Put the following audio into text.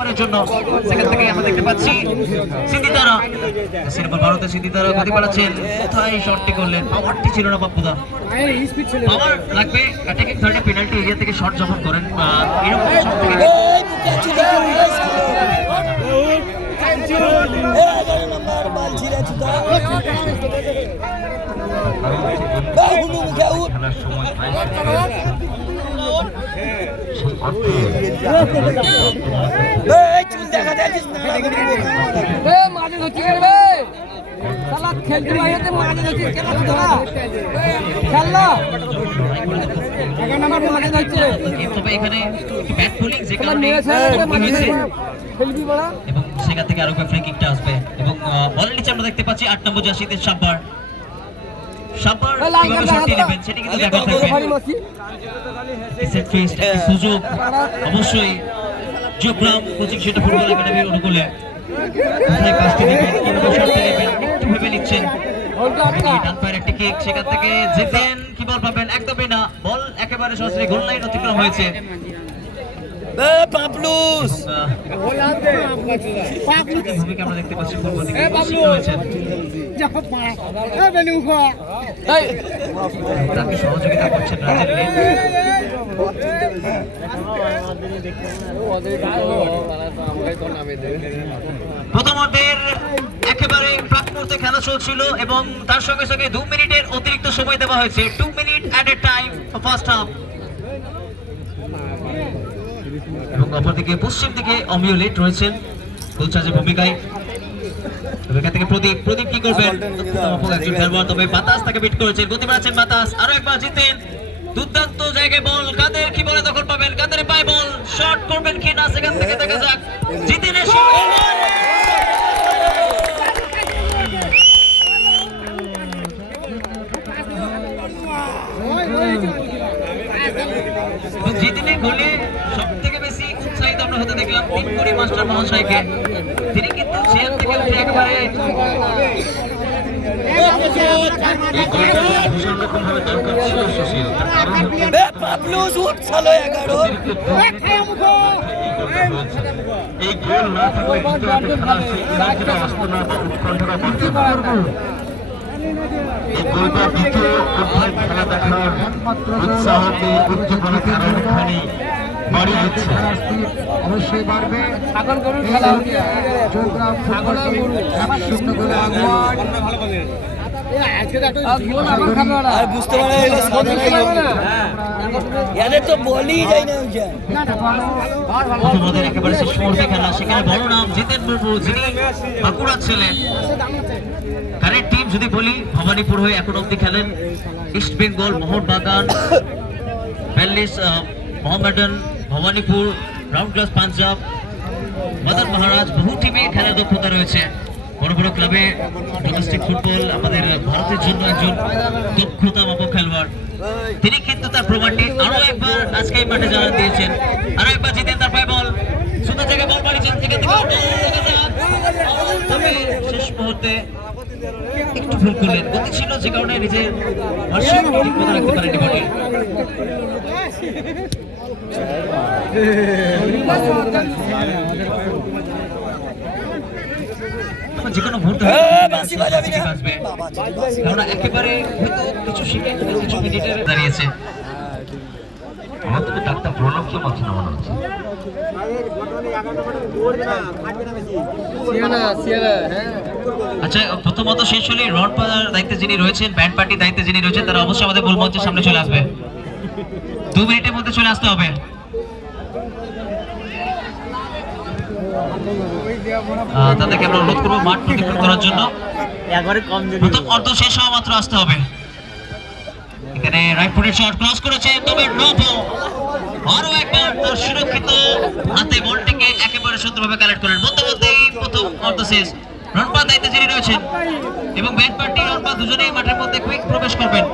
করার জন্য সেখান থেকে আমরা দেখতে পাচ্ছি সিদ্ধি তারা ভারতে সিদ্ধি তারা গতি বাড়াচ্ছেন। কোথায় শটটি করলেন? পাওয়ারটি ছিল না বাপ্পুদা। পাওয়ার লাগবে। অ্যাটাকিং থার্ডে পেনাল্টি এরিয়া থেকে শট যখন করেন এরকম শট থেকে খেলার সময় এবং সেখান থেকে আরও কিকটা আসবে এবং বলের নিচে আমরা দেখতে পাচ্ছি আট নম্বর জাসিদের সাব্বার। সাব্বার কীভাবে শটটি নেবেন সেটি কিন্তু দেখার থাকবে মাসি সেট ফিস্ট একটি সুযোগ। অবশ্যই কোচিং সেটা ফুটবল একাডেমির অনুকূলে কোথায় কাজটি নেবেন কীভাবে শটটি নেবেন একটু ভেবে নিচ্ছেন। ডান পায়ের একটি কিক সেখান থেকে জিতেন কি বল পাবেন একদমই না। বল একেবারে সরাসরি গোল লাইন অতিক্রম হয়েছে। পাপলুস! ভূমিকা আমরা দেখতে পাচ্ছি পূর্ব দিকে? তাকে সহযোগিতা করছেন রাজের প্রথমার্ধের একেবারে প্রাক মুহূর্তে খেলা চলছিল এবং তার সঙ্গে সঙ্গে দু মিনিটের অতিরিক্ত সময় দেওয়া হয়েছে। Two minute at a time first half এবং অপরদিকে পশ্চিম দিকে অমিয় লেট রয়েছেন। গোলচার্জের ভূমিকায় তবে এখান থেকে প্রদীপ প্রদীপ কি করবেন একজন খেলোয়াড় তবে বাতাস তাকে বিট করেছেন গতি বাড়াচ্ছেন বাতাস। আরও একবার জিতেন। দুর্দান্ত জায়গায় বল। কাদের কি বলে দখল পাবেন? কাদের পায় বল? শট করবেন কি না সেখান থেকে দেখা যাক। জিতেনের জিতিনের গোলে সব থেকে বেশি উৎসাহিত আমরা হতে দেখলাম মাস্টার মহাশয়কে। তিনি চেয়ার থেকে উঠে একেবারে এই গোল না থাকলে কিন্তু খেলার গোলটা দ্বিতীয় খেলা দেখার উৎসাহকে দিচ্ছে অবশ্যই বাড়বে। ছাগল খেলা শূন্য বুঝতে পারা এদের তো বলই যায় না ওইখানে একেবারে শেষ মুহূর্তে খেলা। সেখানে বড় নাম জিতেন মুর্মু যিনি বাঁকুড়ার ছেলে। টিম যদি বলি ভবানীপুর হয়ে এখন অব্দি খেলেন East Bengal Mohun Bagan বেল্লিস Mohammedan Bhowanipore round class Punjab Madan Maharaj বহু টিমে খেলার দক্ষতা রয়েছে। বড় বড় ক্লাবে ডোমেস্টিক ফুটবল আমাদের ভারতের জন্য একজন দক্ষতা মাপক খেলোয়াড়। তিনি কিন্তু তার প্রমাণটি আরও একবার আজকে এই মাঠে জানান দিয়েছেন। আরও একবার জিতেন তার পায়ে বল। সুন্দর থেকে থেকে বল যাক। তবে শেষ মুহূর্তে একটু ভুল করলেন। গতি ছিল যে কারণে নিজের ভারসাম্য ঠিক মতো রাখতে পারেনি বটে। যে কোনো মুহূর্তে বাজাবি। কেননা একেবারে হয়তো কিছু সেকেন্ড কিছু মিনিটের দাঁড়িয়েছে। আমার তো ডাক্তার প্রণবকে মাত্র না মনে হচ্ছে। সিয়ানা সিয়ানা হ্যাঁ। আচ্ছা প্রথমত শেষ হলে রড দায়িত্বে যিনি রয়েছেন ব্যান্ড পার্টির দায়িত্বে যিনি রয়েছেন তারা অবশ্যই আমাদের মূল মঞ্চের সামনে চলে আসবে। দু মিনিটের মধ্যে চলে আসতে হবে। তাদেরকে আমরা অনুরোধ করব মাঠ প্রদক্ষিণ করার জন্য। প্রথম অর্ধ শেষ হওয়া মাত্র আসতে হবে। এখানে রাইট ফুটের শট ক্রস করেছে তবে নবো। আরও একবার তার সুরক্ষিত হাতে বলটিকে একেবারে সুন্দরভাবে কালেক্ট করেন মধ্যে মধ্যেই প্রথম অর্ধ শেষ। রনপা দায়িত্বে যিনি রয়েছেন এবং ব্যাট পার্টি রনপা দুজনেই মাঠের মধ্যে কুইক প্রবেশ করবেন।